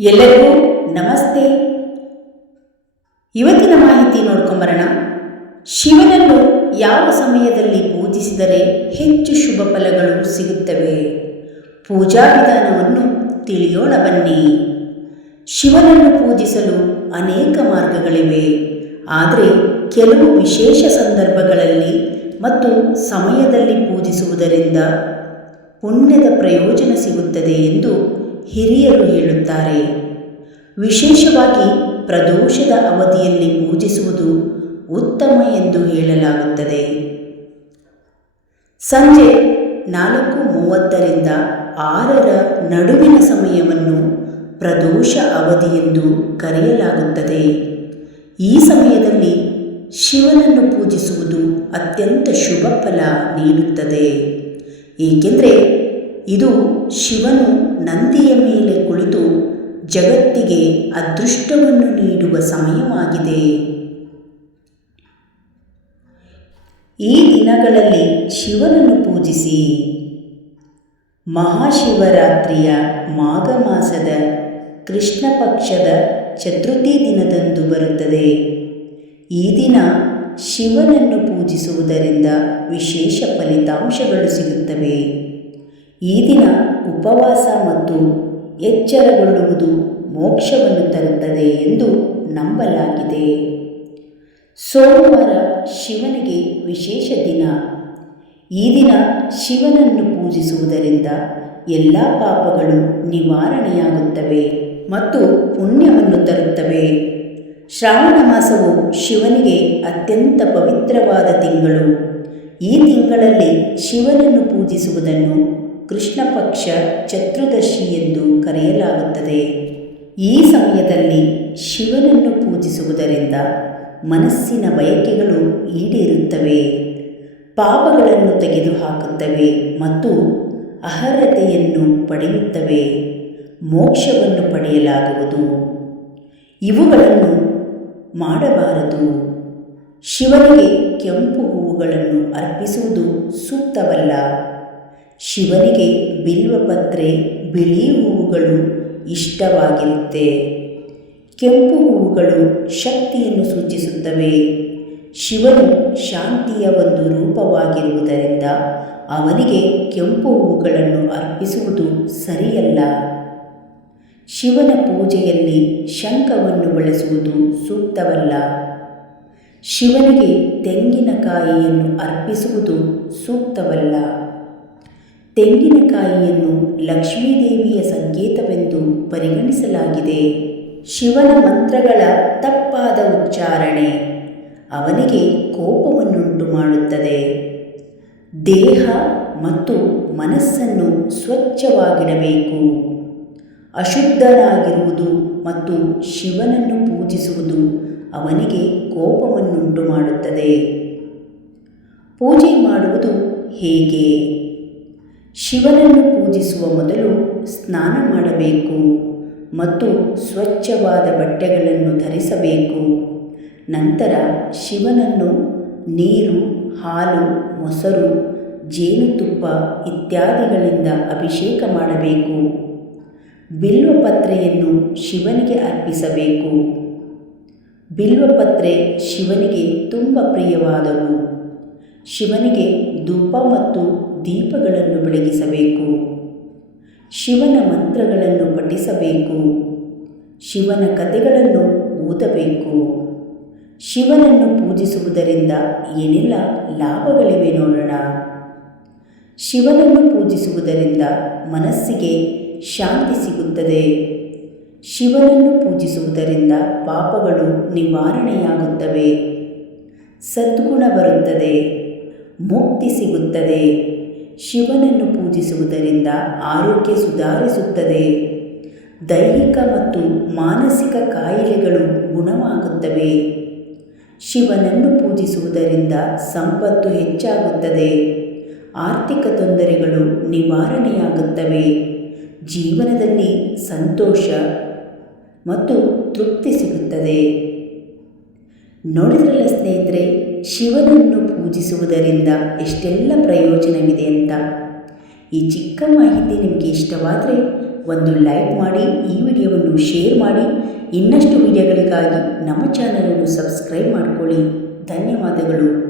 ಎಲ್ಲರಿಗೂ ನಮಸ್ತೆ. ಇವತ್ತಿನ ಮಾಹಿತಿ ನೋಡ್ಕೊಂಬರೋಣ. ಶಿವನನ್ನು ಯಾವ ಸಮಯದಲ್ಲಿ ಪೂಜಿಸಿದರೆ ಹೆಚ್ಚು ಶುಭ ಫಲಗಳು ಸಿಗುತ್ತವೆ? ಪೂಜಾ ವಿಧಾನವನ್ನು ತಿಳಿಯೋಣ ಬನ್ನಿ. ಶಿವನನ್ನು ಪೂಜಿಸಲು ಅನೇಕ ಮಾರ್ಗಗಳಿವೆ. ಆದರೆ ಕೆಲವು ವಿಶೇಷ ಸಂದರ್ಭಗಳಲ್ಲಿ ಮತ್ತು ಸಮಯದಲ್ಲಿ ಪೂಜಿಸುವುದರಿಂದ ಪುಣ್ಯದ ಪ್ರಯೋಜನ ಸಿಗುತ್ತದೆ ಎಂದು ಹಿರಿಯರು ಹೇಳುತ್ತಾರೆ. ವಿಶೇಷವಾಗಿ ಪ್ರದೋಷದ ಅವಧಿಯಲ್ಲಿ ಪೂಜಿಸುವುದು ಉತ್ತಮ ಎಂದು ಹೇಳಲಾಗುತ್ತದೆ. ಸಂಜೆ ನಾಲ್ಕು ಮೂವತ್ತರಿಂದ ಆರರ ನಡುವಿನ ಸಮಯವನ್ನು ಪ್ರದೋಷ ಅವಧಿ ಎಂದು ಕರೆಯಲಾಗುತ್ತದೆ. ಈ ಸಮಯದಲ್ಲಿ ಶಿವನನ್ನು ಪೂಜಿಸುವುದು ಅತ್ಯಂತ ಶುಭ ಫಲ ನೀಡುತ್ತದೆ. ಏಕೆಂದರೆ ಇದು ಶಿವನು ನಂದಿಯ ಮೇಲೆ ಕುಳಿತು ಜಗತ್ತಿಗೆ ಅದೃಷ್ಟವನ್ನು ನೀಡುವ ಸಮಯವಾಗಿದೆ. ಈ ದಿನಗಳಲ್ಲಿ ಶಿವನನ್ನು ಪೂಜಿಸಿ. ಮಹಾಶಿವರಾತ್ರಿಯ ಮಾಘ ಮಾಸದ ಕೃಷ್ಣ ಪಕ್ಷದ ಚತುರ್ಥಿ ದಿನದಂದು ಬರುತ್ತದೆ. ಈ ದಿನ ಶಿವನನ್ನು ಪೂಜಿಸುವುದರಿಂದ ವಿಶೇಷ ಫಲಿತಾಂಶಗಳು ಸಿಗುತ್ತವೆ. ಈ ದಿನ ಉಪವಾಸ ಮತ್ತು ಎಚ್ಚರಗೊಳ್ಳುವುದು ಮೋಕ್ಷವನ್ನು ತರುತ್ತದೆ ಎಂದು ನಂಬಲಾಗಿದೆ. ಸೋಮವಾರ ಶಿವನಿಗೆ ವಿಶೇಷ ದಿನ. ಈ ದಿನ ಶಿವನನ್ನು ಪೂಜಿಸುವುದರಿಂದ ಎಲ್ಲ ಪಾಪಗಳು ನಿವಾರಣೆಯಾಗುತ್ತವೆ ಮತ್ತು ಪುಣ್ಯವನ್ನು ತರುತ್ತವೆ. ಶ್ರಾವಣ ಮಾಸವು ಶಿವನಿಗೆ ಅತ್ಯಂತ ಪವಿತ್ರವಾದ ತಿಂಗಳು. ಈ ತಿಂಗಳಲ್ಲಿ ಶಿವನನ್ನು ಪೂಜಿಸುವುದನ್ನು ಕೃಷ್ಣ ಪಕ್ಷ ಚತುರ್ದಶಿ ಎಂದು ಕರೆಯಲಾಗುತ್ತದೆ. ಈ ಸಮಯದಲ್ಲಿ ಶಿವನನ್ನು ಪೂಜಿಸುವುದರಿಂದ ಮನಸ್ಸಿನ ಬಯಕೆಗಳು ಈಡೇರುತ್ತವೆ. ಪಾಪಗಳನ್ನು ತೆಗೆದುಹಾಕುತ್ತವೆ ಮತ್ತು ಅರ್ಹತೆಯನ್ನು ಪಡೆಯುತ್ತವೆ. ಮೋಕ್ಷವನ್ನು ಪಡೆಯಲಾಗುವುದು. ಇವುಗಳನ್ನು ಮಾಡಬಾರದು. ಶಿವನಿಗೆ ಕೆಂಪು ಹೂವುಗಳನ್ನು ಅರ್ಪಿಸುವುದು ಸೂಕ್ತವಲ್ಲ. ಶಿವನಿಗೆ ಬಿಲ್ವಪತ್ರೆ ಬಿಳಿ ಹೂವುಗಳು ಇಷ್ಟವಾಗಿರುತ್ತೆ. ಕೆಂಪು ಹೂವುಗಳು ಶಕ್ತಿಯನ್ನು ಸೂಚಿಸುತ್ತವೆ. ಶಿವನು ಶಾಂತಿಯ ಒಂದು ರೂಪವಾಗಿರುವುದರಿಂದ ಅವನಿಗೆ ಕೆಂಪು ಹೂವುಗಳನ್ನು ಅರ್ಪಿಸುವುದು ಸರಿಯಲ್ಲ. ಶಿವನ ಪೂಜೆಯಲ್ಲಿ ಶಂಖವನ್ನು ಬಳಸುವುದು ಸೂಕ್ತವಲ್ಲ. ಶಿವನಿಗೆ ತೆಂಗಿನಕಾಯಿಯನ್ನು ಅರ್ಪಿಸುವುದು ಸೂಕ್ತವಲ್ಲ. ತೆಂಗಿನಕಾಯಿಯನ್ನು ಲಕ್ಷ್ಮೀದೇವಿಯ ಸಂಕೇತವೆಂದು ಪರಿಗಣಿಸಲಾಗಿದೆ. ಶಿವನ ಮಂತ್ರಗಳ ತಪ್ಪಾದ ಉಚ್ಚಾರಣೆ ಅವನಿಗೆ ಕೋಪವನ್ನುಂಟು ಮಾಡುತ್ತದೆ. ದೇಹ ಮತ್ತು ಮನಸ್ಸನ್ನು ಸ್ವಚ್ಛವಾಗಿಡಬೇಕು. ಅಶುದ್ಧನಾಗಿರುವುದು ಮತ್ತು ಶಿವನನ್ನು ಪೂಜಿಸುವುದು ಅವನಿಗೆ ಕೋಪವನ್ನುಂಟು ಮಾಡುತ್ತದೆ. ಪೂಜೆ ಮಾಡುವುದು ಹೇಗೆ? ಶಿವನನ್ನು ಪೂಜಿಸುವ ಮೊದಲು ಸ್ನಾನ ಮಾಡಬೇಕು ಮತ್ತು ಸ್ವಚ್ಛವಾದ ಬಟ್ಟೆಗಳನ್ನು ಧರಿಸಬೇಕು. ನಂತರ ಶಿವನನ್ನು ನೀರು, ಹಾಲು, ಮೊಸರು, ಜೇನುತುಪ್ಪ ಇತ್ಯಾದಿಗಳಿಂದ ಅಭಿಷೇಕ ಮಾಡಬೇಕು. ಬಿಲ್ವಪತ್ರೆಯನ್ನು ಶಿವನಿಗೆ ಅರ್ಪಿಸಬೇಕು. ಬಿಲ್ವಪತ್ರೆ ಶಿವನಿಗೆ ತುಂಬ ಪ್ರಿಯವಾದವು. ಶಿವನಿಗೆ ಧೂಪ ಮತ್ತು ದೀಪಗಳನ್ನು ಬೆಳಗಿಸಬೇಕು. ಶಿವನ ಮಂತ್ರಗಳನ್ನು ಪಠಿಸಬೇಕು. ಶಿವನ ಕಥೆಗಳನ್ನು ಓದಬೇಕು. ಶಿವನನ್ನು ಪೂಜಿಸುವುದರಿಂದ ಏನೆಲ್ಲ ಲಾಭಗಳಿವೆ ನೋಡೋಣ. ಶಿವನನ್ನು ಪೂಜಿಸುವುದರಿಂದ ಮನಸ್ಸಿಗೆ ಶಾಂತಿ ಸಿಗುತ್ತದೆ. ಶಿವನನ್ನು ಪೂಜಿಸುವುದರಿಂದ ಪಾಪಗಳು ನಿವಾರಣೆಯಾಗುತ್ತವೆ. ಸದ್ಗುಣ ಬರುತ್ತದೆ. ಮುಕ್ತಿ ಸಿಗುತ್ತದೆ. ಶಿವನನ್ನು ಪೂಜಿಸುವುದರಿಂದ ಆರೋಗ್ಯ ಸುಧಾರಿಸುತ್ತದೆ. ದೈಹಿಕ ಮತ್ತು ಮಾನಸಿಕ ಕಾಯಿಲೆಗಳು ಗುಣವಾಗುತ್ತವೆ. ಶಿವನನ್ನು ಪೂಜಿಸುವುದರಿಂದ ಸಂಪತ್ತು ಹೆಚ್ಚಾಗುತ್ತದೆ. ಆರ್ಥಿಕ ತೊಂದರೆಗಳು ನಿವಾರಣೆಯಾಗುತ್ತವೆ. ಜೀವನದಲ್ಲಿ ಸಂತೋಷ ಮತ್ತು ತೃಪ್ತಿ ಸಿಗುತ್ತದೆ. ನೋಡಿದ್ರಲ್ಲ ಸ್ನೇಹಿತರೆ, ಶಿವನನ್ನು ಪೂಜಿಸುವುದರಿಂದ ಎಷ್ಟೆಲ್ಲ ಪ್ರಯೋಜನವಿದೆ ಅಂತ? ಈ ಚಿಕ್ಕ ಮಾಹಿತಿ ನಿಮಗೆ ಇಷ್ಟವಾದರೆ ಒಂದು ಲೈಕ್ ಮಾಡಿ, ಈ ವಿಡಿಯೋವನ್ನು ಶೇರ್ ಮಾಡಿ, ಇನ್ನಷ್ಟು ವಿಡಿಯೋಗಳಿಗಾಗಿ ನಮ್ಮ ಚಾನಲನ್ನು ಸಬ್ಸ್ಕ್ರೈಬ್ ಮಾಡಿಕೊಳ್ಳಿ. ಧನ್ಯವಾದಗಳು.